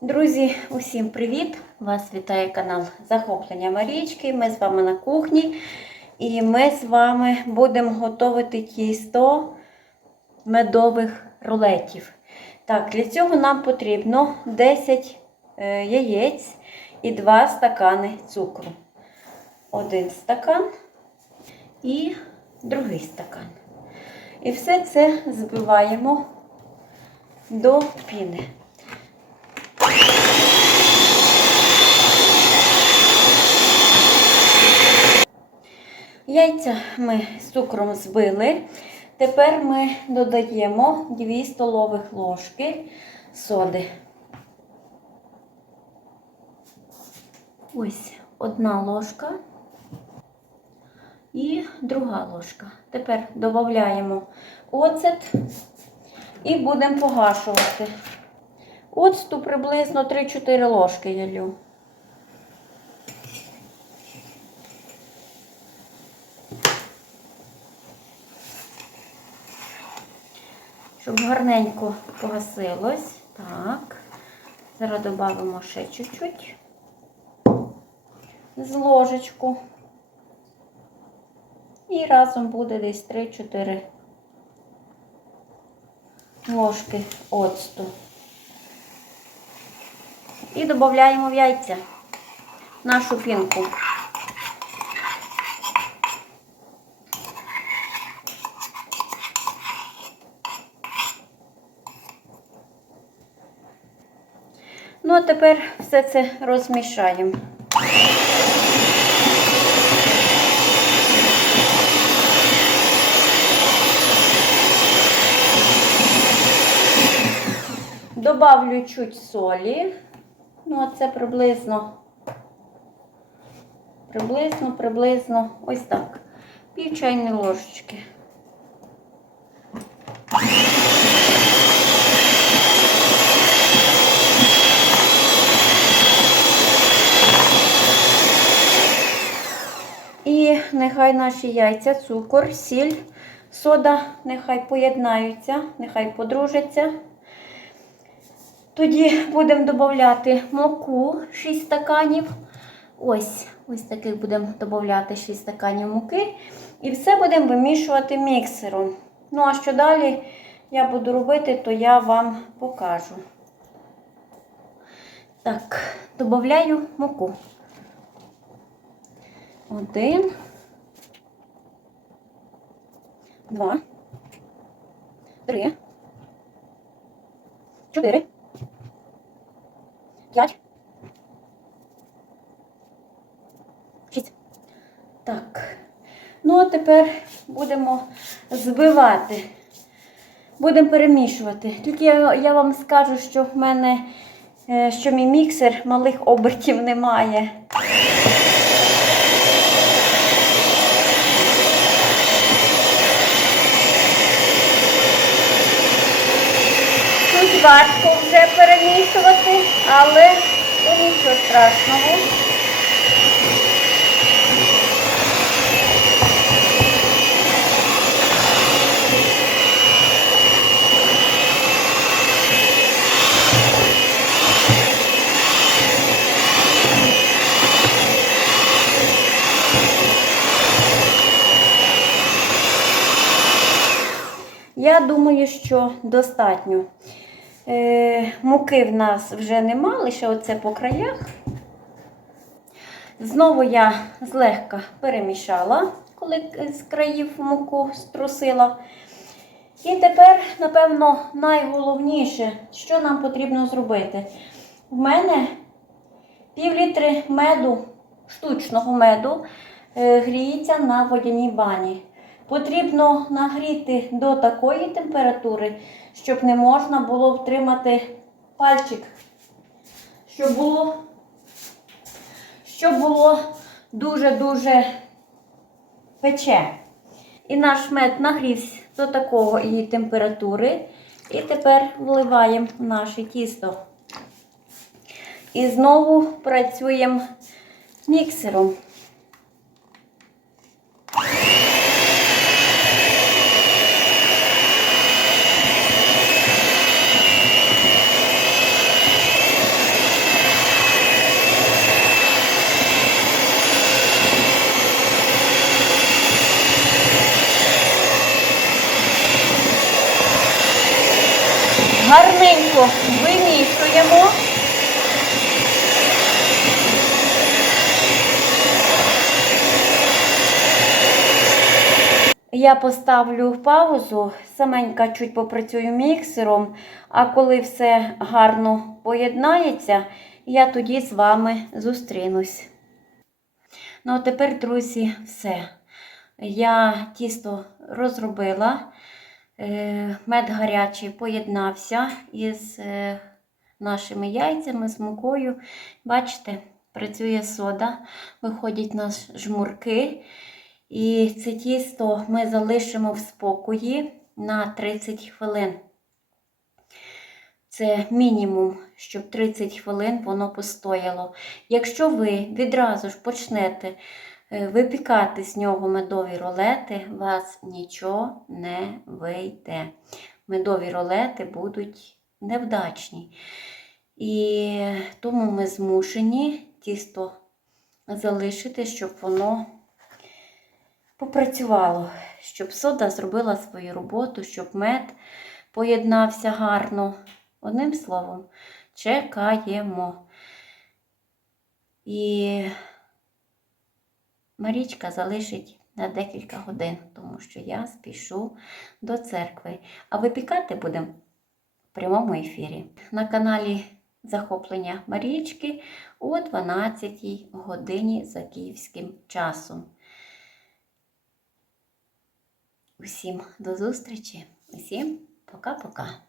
Друзі, усім привіт! Вас вітає канал Захоплення Марічки. Ми з вами на кухні. І ми з вами будемо готувати тісто медових рулетів. Так, для цього нам потрібно 10 е, яєць і 2 стакани цукру. Один стакан і другий стакан. І все це збиваємо до піни. Яйця ми з цукром збили. Тепер ми додаємо 2 столових ложки соди. Ось одна ложка і друга ложка. Тепер додаємо оцет і будемо погашувати. Оцту приблизно 3-4 ложки я лю. Щоб гарненько погасилось. Так. Зараз додамо ще чуть-чуть з ложечку. І разом буде десь 3-4 ложки оцту. І додаємо в яйця нашу пінку. Ну, а тепер все це розмішаємо. Добавлю чуть солі. Ну, а це приблизно, приблизно, приблизно ось так. Пів чайної ложечки. І нехай наші яйця, цукор, сіль, сода, нехай поєднаються, нехай подружаться. Тоді будемо додати муку 6 стаканів. Ось, ось таких будемо додати 6 стаканів муки. І все будемо вимішувати міксером. Ну, а що далі я буду робити, то я вам покажу. Так, додаю муку. Один. Два. Три. Чотири. П'ять. Шість. Так. Ну, а тепер будемо збивати. Будемо перемішувати. Тільки я, я вам скажу, що в мене, е, що мій міксер малих обертів немає. Важко вже перемішувати, але то нічого страшного. Я думаю, що достатньо. Е, муки в нас вже нема, лише оце по краях. Знову я злегка перемішала, коли з країв муку струсила. І тепер, напевно, найголовніше, що нам потрібно зробити. В мене пів літри меду, штучного меду, е, гріється на водяній бані. Потрібно нагріти до такої температури, щоб не можна було втримати пальчик. Щоб було, щоб було дуже-дуже пече. І наш мед нагрівся до такої температури. І тепер вливаємо наше тісто. І знову працюємо міксером. м'ясо вимішуємо. Я поставлю паузу, саменька чуть попрацюю міксером, а коли все гарно поєднається, я тоді з вами зустрінусь. Ну, а тепер, друзі, все. Я тісто розробила мед гарячий поєднався із е, нашими яйцями, з мукою. Бачите, працює сода, виходять наші жмурки. І це тісто ми залишимо в спокої на 30 хвилин. Це мінімум, щоб 30 хвилин воно постояло. Якщо ви відразу ж почнете е, випікати з нього медові рулети, у вас нічого не вийде. Медові рулети будуть невдачні. І тому ми змушені тісто залишити, щоб воно попрацювало, щоб сода зробила свою роботу, щоб мед поєднався гарно. Одним словом, чекаємо. І Марічка залишить на декілька годин, тому що я спішу до церкви. А випікати будемо в прямому ефірі на каналі Захоплення Марічки о 12 годині за київським часом. Усім до зустрічі, усім пока-пока.